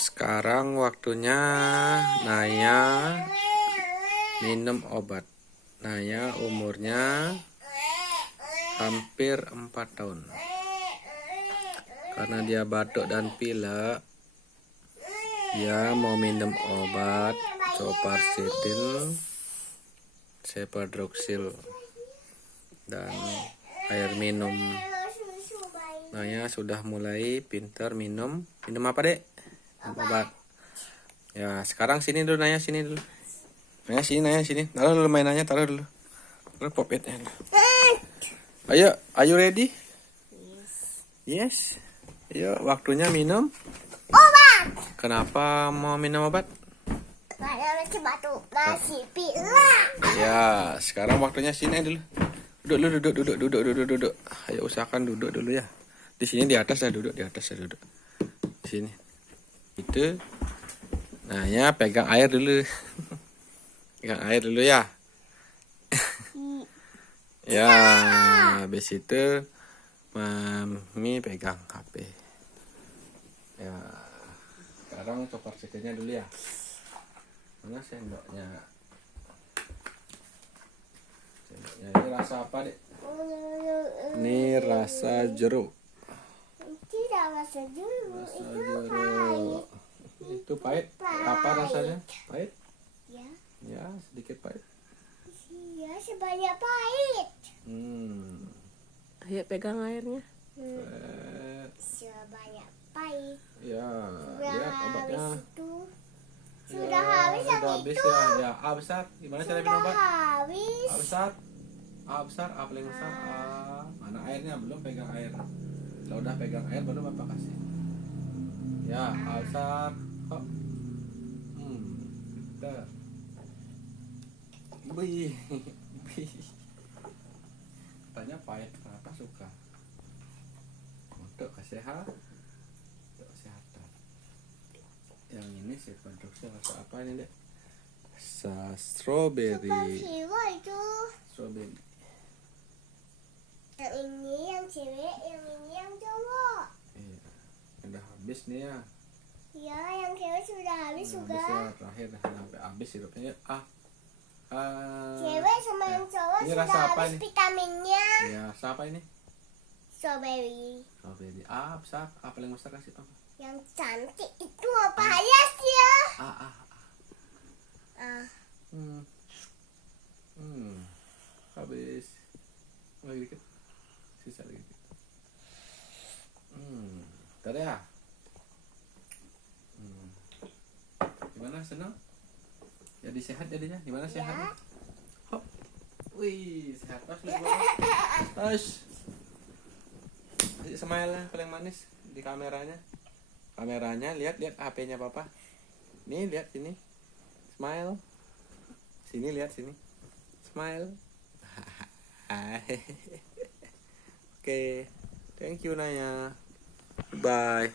Sekarang waktunya Naya minum obat. Naya umurnya hampir 4 tahun. Karena dia batuk dan pilek, dia mau minum obat Coparcetin, Ceperdroxil, dan air minum. Naya sudah mulai pintar minum. Minum apa, Dek? Obat. Ya, sekarang sini dulu Naya, sini dulu. Naya sini. Taruh dulu mainannya, taruh dulu. Taruh popetnya. Ayo, are you ready? Yes. Ayo, waktunya minum obat. Kenapa mau minum obat? Karena masih batuk, masih pilek. Ya, sekarang waktunya sini dulu. Duduk. Ayo usahakan duduk dulu ya. Di sini di atas ya duduk, Di sini. Itu. Nah, ya pegang air dulu. Pegang air dulu ya. Ya, habis itu Mami pegang HP. Ya. Sekarang Coparcetinnya dulu ya. Mana sendoknya? Sendoknya ini rasa apa, Dek? Ini rasa jeruk. Tidak rasa jeruk. Rasa Itu jeruk. pahit. Itu pahit. Apa rasanya? Pahit? Ya. Ya, sedikit pahit. Ya, sebanyak pahit. Ayo pegang airnya. Sebanyak pahit. Ya, Sudah lihat obatnya. habis itu. Sudah habis yang Sudah habis itu. ya. A besar. Gimana cara minum Sudah obat? habis. A besar. A besar, A paling besar. A. Mana airnya? Belum pegang air. Kalau udah pegang air baru Bapak kasih. Ya, A besar. Hop. Pintar. Wih. Katanya pahit, kenapa suka? Untuk kesehatan. Yang ini Ceperdroxil rasa apa ini, Dek? Rasa strawberry. Superhero itu. Strawberry. Yang ini yang cewek, yang ini yang cowok. Iya. Udah habis nih ya. Ya, yang cewek sudah habis juga. Habis ya, terakhir dah sampai habis sirupnya. Cewek sama yang cowok Ini sudah rasa apa habis ini? vitaminnya. Ya, rasa apa ini? Strawberry. Strawberry. A besar, A paling besar kasih apa? Yang cantik itu apa hias ya? A. Habis. Lagi dikit. Sisa lagi dikit. Ntar ya. Gimana, senang? Jadi sehat jadinya? Gimana sehat? Ya. Hop. Wih, sehat pas lu. Tos. Smile lah paling manis di kameranya. Kameranya lihat HP-nya Papa. Nih lihat sini. Smile. Sini lihat sini. Smile. Oke. Thank you Naya. Bye.